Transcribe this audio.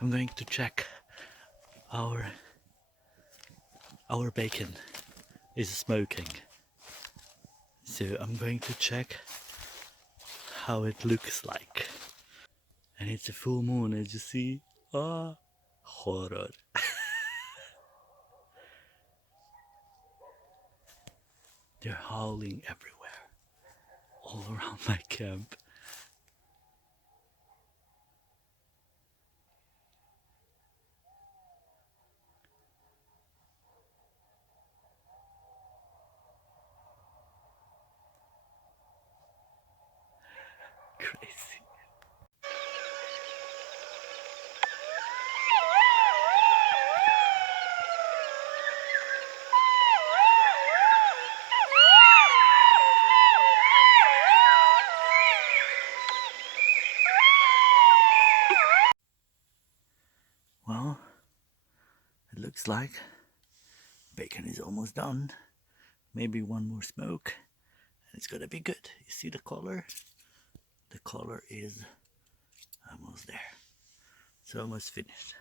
I'm going to check our bacon is smoking. So I'm going to check how it looks like. And it's a full moon, as you see. Ah, horror. They're howling everywhere, all around my camp. Crazy. Well, it looks like bacon is almost done. Maybe one more smoke, and it's gonna be good. You see the color? The color is almost there. It's almost finished.